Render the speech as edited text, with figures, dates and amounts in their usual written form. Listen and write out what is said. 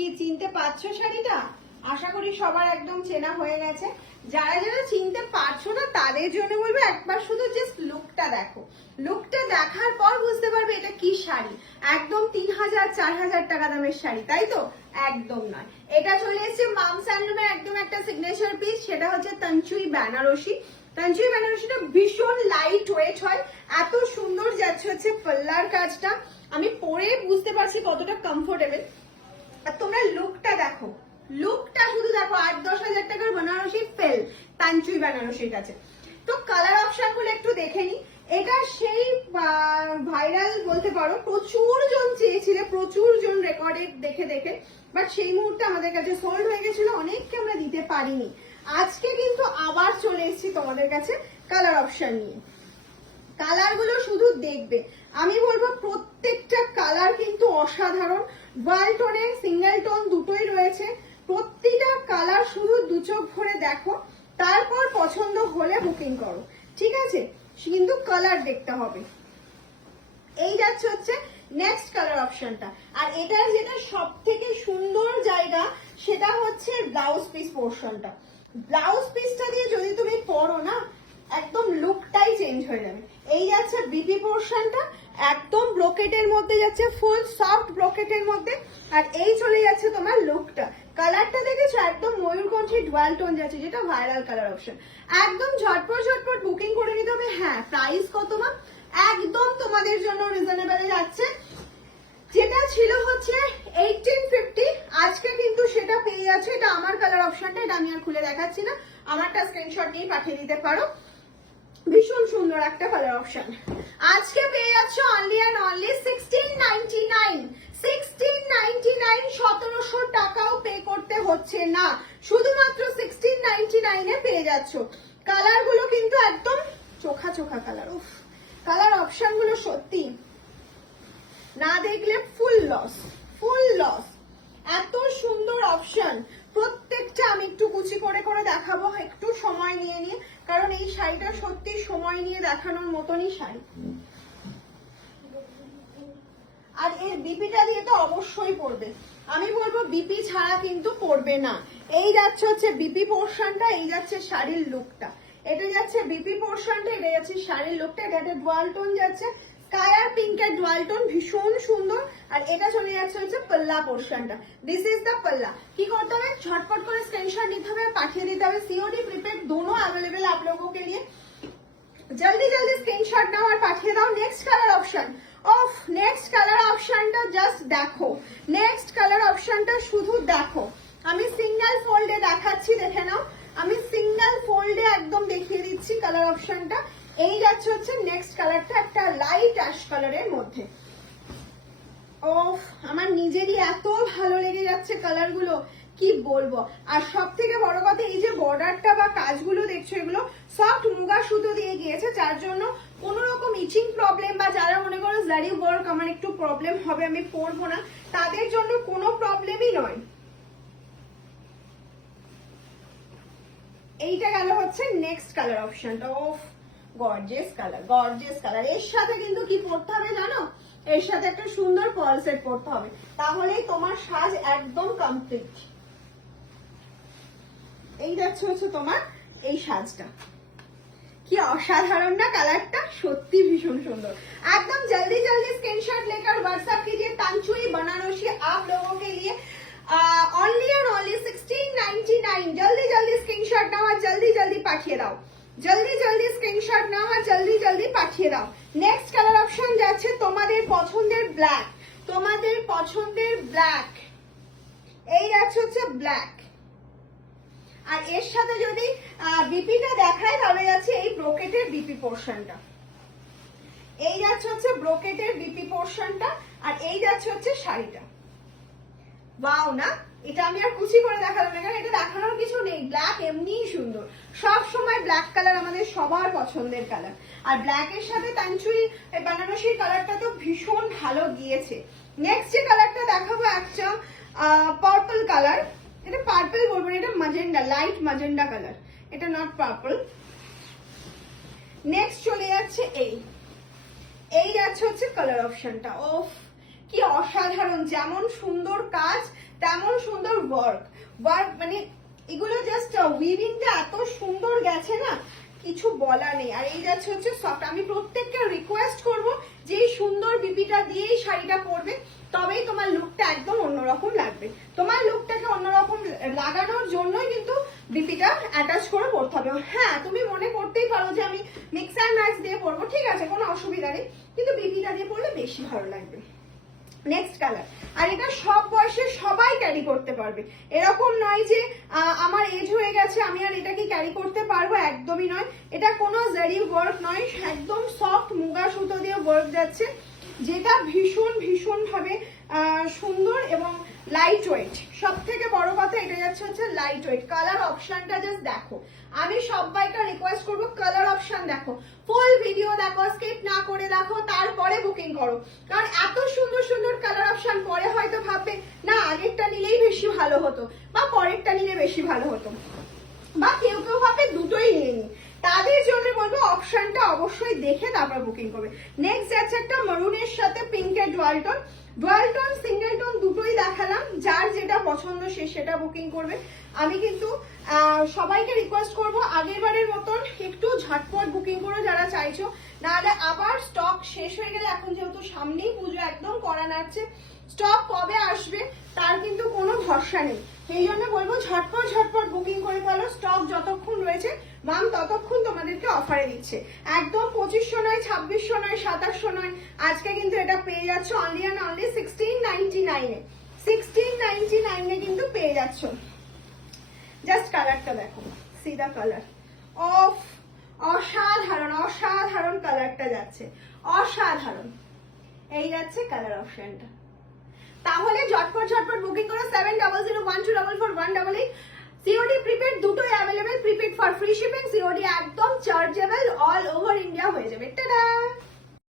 কি চিনতে পারছো শাড়িটা? আশা করি সবার একদম চেনা হয়ে গেছে। যারা যারা চিনতে পারছো না তাদের জন্য বলবো একবার শুধু জাস্ট লুকটা দেখো। লুকটা দেখার পর বুঝতে পারবে এটা কি শাড়ি। একদম 3000-4000 টাকা দামের শাড়ি, তাই তো? একদম নয়। এটা চলে এসেছে মামস হ্যান্ডলুমের একদম একটা সিগনেচার পিস, সেটা হচ্ছে তানচুই বেনারসি। তানচুই বেনারসিটা ভীষণ লাইট ওয়েট হয়, এত সুন্দর যাচ্ছে হচ্ছে পাল্লার কাজটা। আমি পরে বুঝতে পারছি কতটা কমফোর্টেবল। আর তোমরা লুকটা দেখো, লুকটা শুধু দেখো। 8-10 হাজার টাকার বেনারসি ফেল তানচুই বেনারসির কাছে। তো কালার অপশন গুলো একটু দেখে নি। এটা সেই ভাইরাল বলতে পারো, প্রচুর জন চেয়েছিলে, প্রচুর জন রেকর্ডে দেখে দেখে, বাট সেই মুহূর্তে আমাদের কাছে সোল্ড হয়ে গেছিল, অনেককে আমরা দিতে পারিনি। আজকে কিন্তু আবার চলে এসেছি তোমাদের কাছে কালার অপশন নিয়ে। কালার গুলো শুধু দেখবে, আমি বলবো প্রত্যেকটা কালার কিন্তু অসাধারণ। ডুয়াল টোনে সিঙ্গেল টোন দুটোই রয়েছে। প্রত্যেকটা কালার শুধু দু চোখ ভরে দেখো, তারপর পছন্দ হলে বুকিং করো, ঠিক আছে? কিন্তু কালার দেখতে হবে। এই যাচ্ছে হচ্ছে নেক্সট কালার অপশনটা। আর এটার যেটা সব থেকে সুন্দর জায়গা সেটা হচ্ছে ব্লাউজ পিস পোর্শনটা। ব্লাউজ পিসটা দিয়ে যদি তুমি পরো না, একদম লুকটাই চেঞ্জ হয়ে যাবে। এই যাচ্ছে বিপি পোর্শনটা, একদম ব্রোকেটের মধ্যে যাচ্ছে, ফুল সফট ব্রোকেটের মধ্যে। আর এই চলে যাচ্ছে তোমার লুকটা। কালারটা দেখেছো, একদম ময়ূরকণ্ঠী ডুয়াল টোন যাচ্ছে, যেটা ভাইরাল কালার অপশন। একদম ঝটপট ঝটপট বুকিং করে নিতে হবে। হ্যাঁ, প্রাইস কত মা? একদম তোমাদের জন্য রিজনেবল যাচ্ছে। যেটা ছিল হচ্ছে 1850, আজকে কিন্তু সেটা পেয়ে যাচ্ছে। এটা আমার কালার অপশনটা, এটা আমি আর খুলে দেখাচ্ছি না, আমারটা স্ক্রিনশট নিয়ে পাঠিয়ে দিতে পারো। ভীষণ সুন্দর একটা কালার অপশন আজকে পেয়ে যাচ্ছ অনলি অ্যান্ড অনলি 1699। 1699, 1700 টাকাও পে করতে হচ্ছে না, শুধুমাত্র 1699 এ পেয়ে যাচ্ছ। কালার গুলো কিন্তু একদম চোখা চোখা কালার। উফ, কালার অপশন গুলো সত্যি না দেখলে ফুল লস, ফুল লস। এত সুন্দর অপশন প্রত্যেকটা। আমি একটু কুচি করে করে দেখাবো, একটু সময় নিয়ে নিয়ে, কারণ এই শাড়িটা সত্যি সময় নিয়ে দেখানোর মতনই শাড়ি। আর এর বিপিটা দিয়ে তো অবশ্যই পরবে, আমি বলবো বিপি ছাড়া কিন্তু পরবে না। এই যাচ্ছে হচ্ছে বিপি পোর্শনটা, এই যাচ্ছে শাড়ির লুকটা। এটা যাচ্ছে বিপি পোর্শনটা, এটা যাচ্ছে শাড়ির লুকটা। এটা একটা ডুয়াল টোন যাচ্ছে, স্কাই আর পিঙ্কের ডুয়াল টোন, ভীষণ সুন্দর। আর এটা চলে যাচ্ছে হচ্ছে পাল্লা পোর্শনটা। দিস ইজ দ্য পাল্লা। কি করতে হবে? ঝটপট করে স্ক্রিনশট নিতে হবে, পাঠিয়ে দিতে হবে। सीओडी प्रीपेड दोनों अवेलेबल आप लोगों के लिए। जल्दी जल्दी स्क्रीनशॉट नाओ और पाठिए दाओ। Next colour option, of next colour অপশনটা জাস্ট দেখো। নেক্সট কালার অপশনটা শুধু দেখো। আমি সিঙ্গেল ফোল্ডে দেখাচ্ছি, দেখে নাও। আমি সিঙ্গেল ফোল্ডে একদম দেখিয়ে দিচ্ছি কালার অপশনটা। এই যাচ্ছে হচ্ছে নেক্সট কালারটা, একটা লাইট অ্যাশ কালারের মধ্যে। ওফ, আমার নিজেরই এত ভালো লেগে যাচ্ছে কালার গুলো, কি বলবো। আর সব থেকে বড় কথা, এই যে বর্ডারটা বা কাজগুলো দেখছো, এগুলো সফট মুগা সুতো দিয়ে গিয়েছে, যার জন্য কোনো রকম ইচিং প্রবলেম বা যারা মনে করো জারি ওয়ার্ক আমার একটু প্রবলেম হবে, আমি পরবো না, তাদের জন্য কোনো প্রবলেমই নয়। এইটা গেল হচ্ছে নেক্সট কালার অপশনটা। ওফ, গর্জিয়াস কালার, গর্জিয়াস কালার। এর সাথে কিন্তু কি পরতে হবে জানো? এর সাথে একটা সুন্দর পার্ল সেট পরতে হবে, তাহলেই তোমার সাজ একদম কমপ্লিট। এই যাচ্ছে হচ্ছে তোমার এই সাজটা, কি অসাধারণ না কালারটা, সত্যি ভীষণ সুন্দর। एकदम जल्दी जल्दी स्क्रीनशॉट लेकर व्हाट्सएप कीजिए। तांचुई बनारसी आप लोगों के लिए ओनली एंड ओनली 1699। जल्दी जल्दी स्क्रीनशॉट नाओ और जल्दी जल्दी पाठिए दाओ। जल्दी जल्दी स्क्रीनशॉट नाओ और जल्दी जल्दी पाठिए दाओ। नेक्स्ट कलर ऑप्शन যাচ্ছে তোমাদের পছন্দের ব্ল্যাক, তোমাদের পছন্দের ব্ল্যাক। এই যাচ্ছে হচ্ছে ব্ল্যাক। আর এর সাথে যদি বিপিটা দেখায় তাহলে যাচ্ছে এই ব্রোকেটের বিপি পোর্শনটা। এই যাচ্ছে হচ্ছে ব্রোকেটের বিপি পোর্শনটা, আর এই যাচ্ছে হচ্ছে শাড়িটা। ওয়াও না, এটা আমি আর কুচি করে দেখালাম না, কারণ এটা দেখানোর কিছু নেই। ব্ল্যাক এমনিই সুন্দর, সব সময় ব্ল্যাক কালার আমাদের সবার পছন্দের কালার। আর ব্ল্যাকের সাথে তানচুই বেনারসির কালারটা তো ভীষণ ভালো গিয়েছে। নেক্সট যে কালারটা দেখাবো একটা পার্পল কালার। এটা পার্পল বলবো না, এটা ম্যাজেন্ডা, লাইট ম্যাজেন্ডা কালার, এটা নট পার্পল। নেক্সট চলে যাচ্ছে এই যাচ্ছে হচ্ছে কালার অপশনটা। ওফ, কি অসাধারণ, যেমন সুন্দর কাজ কেমন সুন্দর ওয়ার্ক মানে এগুলো জাস্ট উইভিংটা এত সুন্দর গেছে না, কিছু বলা নেই। আর এই যাচ্ছে হচ্ছে সফট। আমি প্রত্যেককে রিকোয়েস্ট করব যে এই সুন্দর বিপিটা দিয়েই শাড়িটা পরবে, তবেই তোমার লুকটা একদম অন্যরকম লাগবে। তোমার লুকটাকে অন্যরকম লাগানোর জন্যই কিন্তু বিপিটা অ্যাটাচ করে পরতে হবে। হ্যাঁ, তুমি মনে করতেই পারো যে আমি মিক্স অ্যান্ড ম্যাচ দিয়ে পরবো, ঠিক আছে, কোনো অসুবিধা নেই, কিন্তু বিপিটা দিয়ে পরলে বেশি ভালো লাগবে। নেক্সট কালার, আর এটা সব বয়সে সবাই ক্যারি করতে পারবে, এরকম নয় যে আমার এজ হয়ে গেছে আমি আর এটাকে ক্যারি করতে পারবো, একদমই নয়। এটা কোনো জারি ওয়ার্ক নয়, একদম সফট মুগা সুতো দিয়ে ওয়ার্ক যাচ্ছে, যেটা ভীষণ ভীষণ ভাবে সুন্দর এবং লাইট ওয়েট। সব থেকে বড় কথা এটা যাচ্ছে হচ্ছে লাইট ওয়েট। কালার অপশনটা জাস্ট দেখো, আমি সবাইকে রিকোয়েস্ট করবো কালার অপশন দেখো, ফুল ভিডিও দেখো, স্কিপ না করে দেখো, তারপরে বুকিং করো। কারণ এত সুন্দর সুন্দর কালার অপশন, পরে হয়তো ভাববে না আগেরটা নিলেই বেশি ভালো হতো, বা পরেরটা নিলে বেশি ভালো হতো, বা কেউ কেউ ভাবে দুটোই নিয়ে নি। তাদের জন্য বলবো অপশনটা অবশ্যই দেখে তারপর বুকিং করবে। নেক্সট যাচ্ছে একটা মেরুনের সাথে পিঙ্কের ডুয়ালটন, ডুয়ালটন সিঙ্গেল টোন দুটোই দেখালাম, যার যেটা পছন্দ সে সেটা বুকিং করবে। আমি কিন্তু সবাইকে রিকোয়েস্ট করব আগেরবারের মতন একটু ঝটপট বুকিং করো যারা চাইছো, নাহলে আবার স্টক শেষ হয়ে গেলে, এখন যেহেতু সামনেই পুজো একদম করা নাড়ছে, স্টক কবে আসবে তার কিন্তু কোনো ভরসা নেই। সেই জন্য বলবো ঝটপট ঝটপট বুকিং করে ফেলো, স্টক যতক্ষণ রয়েছে মাম ততক্ষণ তোমাদেরকে অফারে দিচ্ছে। একদম 2500 নয়, 2600 নয়, 2700 নয়, আজকে কিন্তু এটা পেয়ে যাচ্ছ অনলি অ্যান্ড অনলি 1699 এ। 1699 এ কিন্তু পেয়ে যাচ্ছ। জাস্ট কালারটা দেখো, সি দা কালার অফ, অসাধারণ অসাধারণ কালারটা যাচ্ছে, অসাধারণ। এই যাচ্ছে কালার অপশনটা। তাহলে ঝটপট ঝটপট বুকিং করো 7001244188। সিওডি প্রিপেড দুটোই available, prepaid for free shipping, COD একদম চার্জেবল